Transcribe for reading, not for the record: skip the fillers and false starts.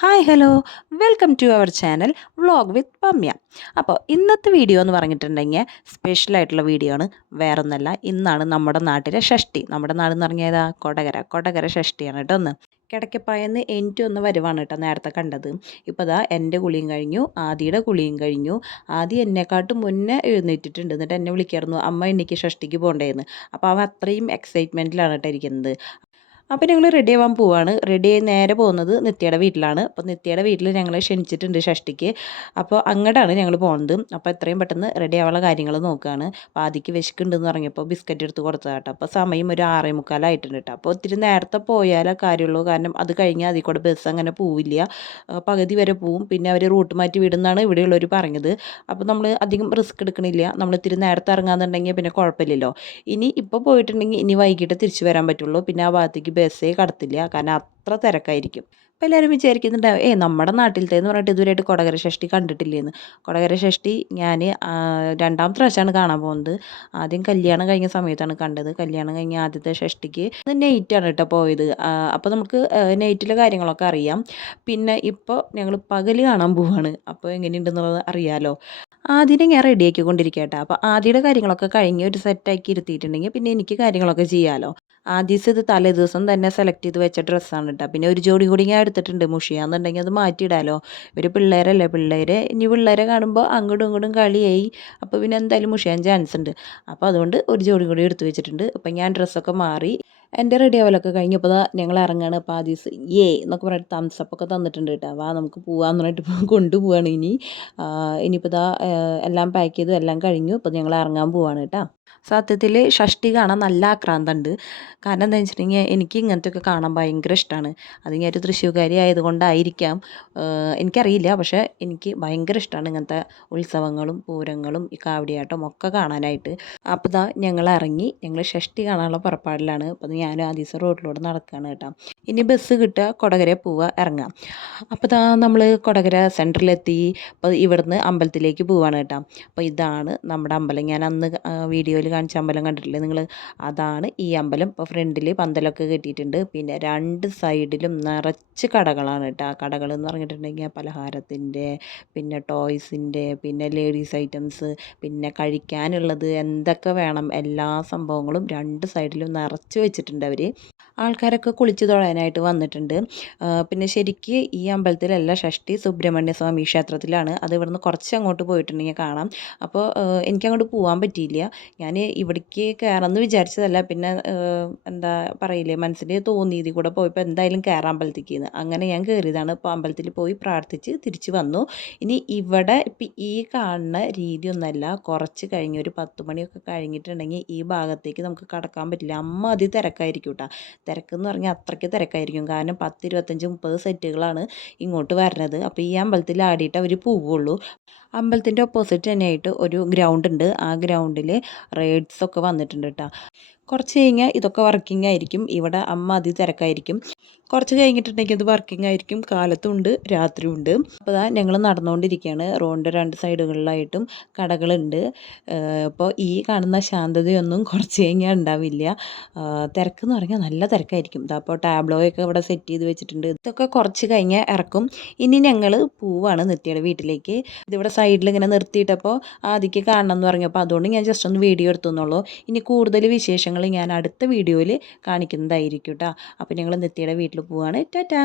Hi hello welcome to our channel vlog with Pamya. അപ്പോൾ ഇന്നത്തെ video എന്ന് പറഞ്ഞിട്ടുണ്ടെങ്കിൽ സ്പെഷ്യലായിട്ടുള്ള വീഡിയോ ആണ്. വേറൊന്നല്ല, ഇന്നാണ് നമ്മുടെ നാട്ടിലെ ഷഷ്ടി. നമ്മുടെ നാടെന്ന് പറഞ്ഞാൽ ഏതാ? കൊടകര ഷഷ്ടിയാണ് കേട്ടോ. ഒന്ന് കിടക്കപ്പായെന്ന് എനിക്ക് ഒന്ന് വരുവാണ് കേട്ടോ നേരത്തെ കണ്ടത്. ഇപ്പോൾ ദാ എൻ്റെ കുളിയും കഴിഞ്ഞു, ആദിയുടെ കുളിയും കഴിഞ്ഞു. ആദ്യം എന്നെക്കാട്ടും മുന്നേ എഴുന്നേറ്റിട്ടുണ്ട്. എന്നിട്ട് എന്നെ വിളിക്കായിരുന്നു, അമ്മ എനിക്ക് ഷഷ്ടിക്ക് പോകണ്ടേന്ന്. അപ്പോൾ അവൻ അത്രയും എക്സൈറ്റ്മെൻറ്റിലാണ് കേട്ടോ ഇരിക്കുന്നത്. അപ്പോൾ ഞങ്ങൾ റെഡി ആവാൻ പോവാണ്. റെഡി ആയി നേരെ പോകുന്നത് നിത്യയുടെ വീട്ടിലാണ്. അപ്പോൾ നിത്യയുടെ വീട്ടിൽ ഞങ്ങളെ ക്ഷണിച്ചിട്ടുണ്ട് ഷഷ്ടിക്ക്. അപ്പോൾ അങ്ങോട്ടാണ് ഞങ്ങൾ പോകുന്നത്. അപ്പോൾ എത്രയും പെട്ടെന്ന് റെഡി ആവാനുള്ള കാര്യങ്ങൾ നോക്കുകയാണ്. അപ്പോൾ ആദിക്ക് വിശക്കുണ്ടെന്ന് പറഞ്ഞപ്പോൾ ബിസ്ക്കറ്റ് എടുത്ത് കൊടുത്തതാണ് കേട്ടോ. അപ്പോൾ സമയം ഒരു 6:45 ആയിട്ടുണ്ട് കേട്ടോ. അപ്പോൾ ഒത്തിരി നേരത്തെ പോയാലേ കാര്യമുള്ളൂ. കാരണം അത് കഴിഞ്ഞാൽ അതിൽ കൂടെ ബസ് അങ്ങനെ പോവില്ല, പകുതി വരെ പോവും. പിന്നെ അവർ റൂട്ട് മാറ്റി വിടുന്നതാണ് ഇവിടെയുള്ളവർ പറഞ്ഞത്. അപ്പോൾ നമ്മൾ അധികം റിസ്ക് എടുക്കണില്ല. നമ്മൾ ഇത്തിരി നേരത്തെ ഇറങ്ങാന്നുണ്ടെങ്കിൽ പിന്നെ കുഴപ്പമില്ലല്ലോ. ഇനി ഇപ്പോൾ പോയിട്ടുണ്ടെങ്കിൽ ഇനി വൈകിട്ട് തിരിച്ചു വരാൻ പറ്റുള്ളൂ. പിന്നെ ആ ഭാഗത്തേക്ക് ബസ്സേ കടത്തില്ല, കാരണം അത്ര തിരക്കായിരിക്കും. അപ്പോൾ എല്ലാവരും വിചാരിക്കുന്നുണ്ടാവും, നമ്മുടെ നാട്ടിലത്തേന്ന് പറഞ്ഞിട്ട് ഇതുവരെയായിട്ട് കൊടകര ഷഷ്ടി കണ്ടിട്ടില്ലേന്ന്. കൊടകര ഷഷ്ടി ഞാൻ രണ്ടാമത്തെ പ്രാവശ്യമാണ് കാണാൻ പോകുന്നത്. ആദ്യം കല്യാണം കഴിഞ്ഞ സമയത്താണ് കണ്ടത്. കല്യാണം കഴിഞ്ഞ ആദ്യത്തെ ഷഷ്ടിക്ക് നൈറ്റാണ് കേട്ടോ പോയത്. അപ്പോൾ നമുക്ക് നൈറ്റിലെ കാര്യങ്ങളൊക്കെ അറിയാം. പിന്നെ ഇപ്പോൾ ഞങ്ങൾ പകൽ കാണാൻ പോവാണ്. അപ്പോൾ എങ്ങനെയുണ്ടെന്നുള്ളത് അറിയാമല്ലോ. ആദ്യം ഞാൻ റെഡിയാക്കിക്കൊണ്ടിരിക്കുക കേട്ടോ. അപ്പോൾ ആദ്യയുടെ കാര്യങ്ങളൊക്കെ കഴിഞ്ഞ് ഒരു സെറ്റാക്കി ഇരുത്തിയിട്ടുണ്ടെങ്കിൽ പിന്നെ എനിക്ക് കാര്യങ്ങളൊക്കെ ചെയ്യാമല്ലോ. ആദ്യത്തെ ഇത് തലേ ദിവസം തന്നെ സെലക്ട് ചെയ്ത് വെച്ച ഡ്രസ്സാണ് കേട്ടോ. പിന്നെ ഒരു ജോഡി കൂടി ഞാൻ എടുത്തിട്ടുണ്ട്. മുഷിയാന്നുണ്ടെങ്കിൽ അത് മാറ്റിയിടാമല്ലോ. ഇവർ പിള്ളേരല്ലേ, ഇനി പിള്ളേരെ കാണുമ്പോൾ അങ്ങോട്ടും ഇങ്ങോട്ടും കളിയായി. അപ്പോൾ പിന്നെ എന്തായാലും മുഷിയാൻ ചാൻസ് ഉണ്ട്. അപ്പോൾ അതുകൊണ്ട് ഒരു ജോഡി കൂടി എടുത്ത് വെച്ചിട്ടുണ്ട്. അപ്പോൾ ഞാൻ ഡ്രസ്സൊക്കെ മാറി എൻ്റെ റെഡി ആവലൊക്കെ കഴിഞ്ഞപ്പോൾ ഞങ്ങൾ ഇറങ്ങുകയാണ്. അപ്പോൾ ആദ്യം എന്നൊക്കെ പറഞ്ഞിട്ട് തംസപ്പൊക്കെ തന്നിട്ടുണ്ട് കേട്ടോ. വാ നമുക്ക് പോകാമെന്ന് പറഞ്ഞിട്ട് ഇപ്പോൾ കൊണ്ടുപോവാണ്. ഇനിയിപ്പോൾ എല്ലാം പാക്ക് ചെയ്തു, എല്ലാം കഴിഞ്ഞു. ഇപ്പോൾ ഞങ്ങൾ ഇറങ്ങാൻ പോവാണ് കേട്ടോ. സത്യത്തിൽ ഷഷ്ടി കാണാൻ നല്ല ആക്രാന്തമുണ്ട്. കാരണം എന്താണെന്ന് വെച്ചിട്ടുണ്ടെങ്കിൽ എനിക്ക് ഇങ്ങനത്തെയൊക്കെ കാണാൻ ഭയങ്കര ഇഷ്ടമാണ്. അത് ഞാൻ ഒരു തൃശ്ശൂർക്കാരി ആയതുകൊണ്ടായിരിക്കാം, എനിക്കറിയില്ല. പക്ഷേ എനിക്ക് ഭയങ്കര ഇഷ്ടമാണ് ഇങ്ങനത്തെ ഉത്സവങ്ങളും പൂരങ്ങളും ഈ കാവടിയാട്ടം ഒക്കെ കാണാനായിട്ട്. അപ്പോൾ ഞങ്ങൾ ഇറങ്ങി, ഞങ്ങൾ ഷഷ്ടി കാണാനുള്ള പുറപ്പാടിലാണ്. അപ്പോൾ ഞാനും ആ ദിവസം റോഡിലൂടെ നടക്കുകയാണ് കേട്ടോ. ഇനി ബസ് കിട്ടുക, കൊടകര പോവുക, ഇറങ്ങാം. അപ്പോൾ നമ്മൾ കൊടകര സെൻറ്ററിലെത്തി. അപ്പോൾ ഇവിടുന്ന് അമ്പലത്തിലേക്ക് പോവുകയാണ് കേട്ടോ. അപ്പോൾ ഇതാണ് നമ്മുടെ അമ്പലം. ഞാൻ അന്ന് വീഡിയോയിൽ കാണിച്ച അമ്പലം കണ്ടിട്ടില്ലേ നിങ്ങൾ? അതാണ് ഈ അമ്പലം. ഇപ്പോൾ ഫ്രണ്ടിൽ പന്തലൊക്കെ കെട്ടിയിട്ടുണ്ട്. പിന്നെ രണ്ട് സൈഡിലും നിറച്ച് കടകളാണ് കേട്ടോ. കടകൾ എന്ന് പറഞ്ഞിട്ടുണ്ടെങ്കിൽ പലഹാരത്തിൻ്റെ, പിന്നെ ടോയ്സിൻ്റെ, പിന്നെ ലേഡീസ് ഐറ്റംസ്, പിന്നെ കഴിക്കാനുള്ളത് എന്തൊക്കെ വേണം എല്ലാ സംഭവങ്ങളും രണ്ട് സൈഡിലും നിറച്ച് വെച്ചിട്ടുണ്ട് അവർ. ആൾക്കാരൊക്കെ കുളിച്ച് തൊഴാനായിട്ട് വന്നിട്ടുണ്ട്. പിന്നെ ശരിക്ക് ഈ അമ്പലത്തിലല്ല ഷഷ്ടി, സുബ്രഹ്മണ്യ സ്വാമി ക്ഷേത്രത്തിലാണ്. അത് ഇവിടുന്ന് കുറച്ച് അങ്ങോട്ട് പോയിട്ടുണ്ടെങ്കിൽ കാണാം. അപ്പോൾ എനിക്കങ്ങോട്ട് പോകാൻ പറ്റിയില്ല. ഞാൻ ഇവിടേക്ക് കയറാമെന്ന് വിചാരിച്ചതല്ല. പിന്നെ എന്താ പറയില്ലേ, മനസ്സിൽ തോന്നിയത് കൂടെ പോയപ്പോൾ എന്തായാലും കയറാം അമ്പലത്തേക്ക് എന്ന്. അങ്ങനെ ഞാൻ കയറിയതാണ്. ഇപ്പോൾ അമ്പലത്തിൽ പോയി പ്രാർത്ഥിച്ച് തിരിച്ച് വന്നു. ഇനി ഇവിടെ ഇപ്പം ഈ കാണുന്ന രീതിയൊന്നല്ല, കുറച്ച് കഴിഞ്ഞ് ഒരു 10 മണിയൊക്കെ കഴിഞ്ഞിട്ടുണ്ടെങ്കിൽ ഈ ഭാഗത്തേക്ക് നമുക്ക് കടക്കാൻ പറ്റില്ല. അതി തിരക്കായിരിക്കും കേട്ടോ. തിരക്കെന്ന് പറഞ്ഞാൽ അത്രയ്ക്ക് തിരക്കായിരിക്കും. കാരണം 10, 25, 30 സെറ്റുകളാണ് ഇങ്ങോട്ട് വരുന്നത്. അപ്പോൾ ഈ അമ്പലത്തിൽ ആടിയിട്ട് അവർ പോവുള്ളൂ. അമ്പലത്തിൻ്റെ ഓപ്പോസിറ്റ് തന്നെയായിട്ട് ഒരു ഗ്രൗണ്ട് ഉണ്ട്. ആ ഗ്രൗണ്ടിൽ റൈഡ്സൊക്കെ വന്നിട്ടുണ്ട് കേട്ടോ. കുറച്ച് കഴിഞ്ഞാൽ ഇതൊക്കെ വർക്കിംഗ് ആയിരിക്കും. ഇവിടെ തിരക്കായിരിക്കും. കുറച്ച് കഴിഞ്ഞിട്ടുണ്ടെങ്കിൽ അത് വർക്കിംഗ് ആയിരിക്കും. കാലത്തുണ്ട്, രാത്രിയുണ്ട്. അപ്പോൾ ഞങ്ങൾ നടന്നുകൊണ്ടിരിക്കുകയാണ്. റോഡിൻ്റെ രണ്ട് സൈഡുകളിലായിട്ടും കടകളുണ്ട്. അപ്പോൾ ഈ കാണുന്ന ശാന്തതയൊന്നും കുറച്ച് കഴിഞ്ഞാൽ ഉണ്ടാവില്ല. തിരക്കെന്ന് പറഞ്ഞാൽ നല്ല തിരക്കായിരിക്കും. അപ്പോൾ ടാബ്ലോയൊക്കെ ഇവിടെ സെറ്റ് ചെയ്ത് വെച്ചിട്ടുണ്ട്. ഇതൊക്കെ കുറച്ച് കഴിഞ്ഞാൽ ഇറക്കും. ഇനി ഞങ്ങൾ പോവാണ് നിത്യയുടെ വീട്ടിലേക്ക്. ഇതിവിടെ സൈഡിൽ ഇങ്ങനെ നിർത്തിയിട്ടപ്പോൾ ആദ്യക്ക് കാണണം എന്ന് പറഞ്ഞപ്പോൾ അതുകൊണ്ട് ഞാൻ ജസ്റ്റ് ഒന്ന് വീഡിയോ എടുത്തു എന്നുള്ളൂ. ഇനി കൂടുതൽ വിശേഷങ്ങൾ ഞാൻ അടുത്ത വീഡിയോയിൽ കാണിക്കുന്നതായിരിക്കും കേട്ടോ. അപ്പോൾ ഞങ്ങൾ നിത്യയുടെ വീട്ടിൽ പോവാണ്. ടാറ്റാ.